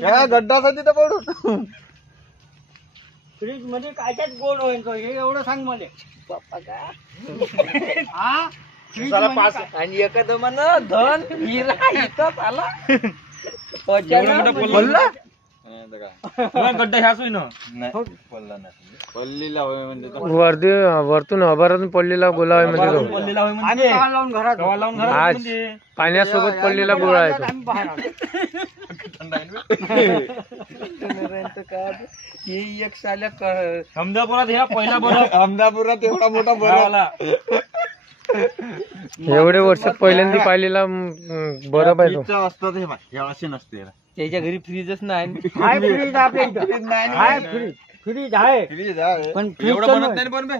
काय गड्डाचा तिथं पडून फ्रीज मध्ये कायच्यात गोड होईल तो हे एवढं सांग मला बाप्पा का हा फ्रीज आणि एकदमानं धन हिरा इथं आला बोलला गड्डा ह्याच होईन पडला नाही पल्लीला होय म्हणजे वरती वरतून अभारातून पडलेला गोळा आहे म्हणजे तो पल्लीला होय आम्ही म्हणजे तवा लावून घरात तवा लावून घरात आज म्हणजे पाण्यासोबत पडलेला गोळा आहे तो. आम्ही बाहेर आलो. एक साल्या अहमदापुरात ह्या पहिला बरं अहमदापुरात एवढा मोठा बरं एवढे वर्ष पहिल्यांदा पाहिलेला बरं आहे तो. फ्रीजचा असतं ते हे असे नसते त्याच्या घरी फ्रीजच नाही हाय फ्रीज आपल्या इथं हाय फ्रीज आहे फ्रीज आहे पण एवढं फ्रीज बनत नाही पण बे